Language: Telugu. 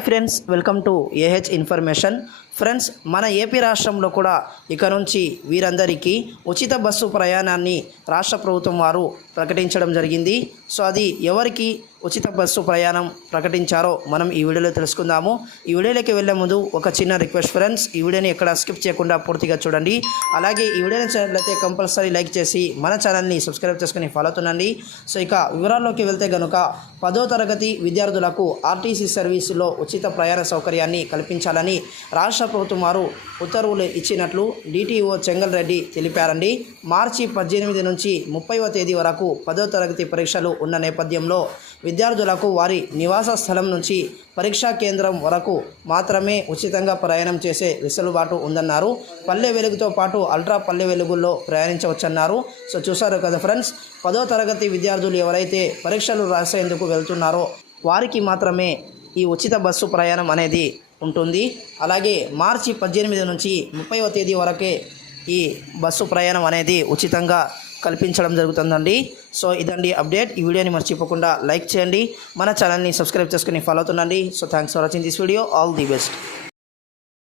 friends welcome to AH information Friends మన ఏపీ రాష్ట్రంలో కూడా ఇక నుంచి వీరందరికీ ఉచిత బస్సు ప్రయాణాన్ని రాష్ట్ర ప్రభుత్వం వారు ప్రకటించడం జరిగింది. సో అది ఎవరికి ఉచిత బస్సు ప్రయాణం ప్రకటించారో మనం ఈ వీడియోలో తెలుసుకుందాము. ఈ వీడియోలోకి వెళ్ళే ముందు ఒక చిన్న రిక్వెస్ట్ ఫ్రెండ్స్ ఈ వీడియోని ఎక్కడ స్కిప్ చేయకుండా పూర్తిగా చూడండి. అలాగే ఈ వీడియోని నచ్చినట్లయితే కంపల్సరీ లైక్ చేసి మన ఛానల్ని సబ్స్క్రైబ్ చేసుకుని ఫాలో అవుతుండండి. సో ఇక వివరాల్లోకి వెళ్తే కనుక పదో తరగతి విద్యార్థులకు ఆర్టీసీ సర్వీసులో ఉచిత ప్రయాణ సౌకర్యాన్ని కల్పించాలని రాష్ట్ర రాష్ట్ర ప్రభుత్వం వారు ఉత్తర్వులు ఇచ్చినట్లు డిటిఓ చెంగల్ రెడ్డి తెలిపారండి. మార్చి పద్దెనిమిది నుంచి ముప్పైవ తేదీ వరకు పదో తరగతి పరీక్షలు ఉన్న నేపథ్యంలో విద్యార్థులకు వారి నివాస స్థలం నుంచి పరీక్షా కేంద్రం వరకు మాత్రమే ఉచితంగా ప్రయాణం చేసే వెసులుబాటు ఉందన్నారు. పల్లె వెలుగుతో పాటు అల్ట్రా పల్లె వెలుగుల్లో ప్రయాణించవచ్చన్నారు. సో చూసారు కదా ఫ్రెండ్స్ పదో తరగతి విద్యార్థులు ఎవరైతే పరీక్షలు రాసేందుకు వెళ్తున్నారో వారికి మాత్రమే ఈ ఉచిత బస్సు ప్రయాణం అనేది ఉంటుంది. అలాగే మార్చి పద్దెనిమిది నుంచి ముప్పైవ తేదీ వరకే ఈ బస్సు ప్రయాణం అనేది ఉచితంగా కల్పించడం జరుగుతుందండి. సో ఇదండి అప్డేట్. ఈ వీడియోని మర్చిపోకుండా లైక్ చేయండి. మన ఛానల్ని సబ్స్క్రైబ్ చేసుకుని follow అవుతుండండి. So thanks for watching this video. All the best.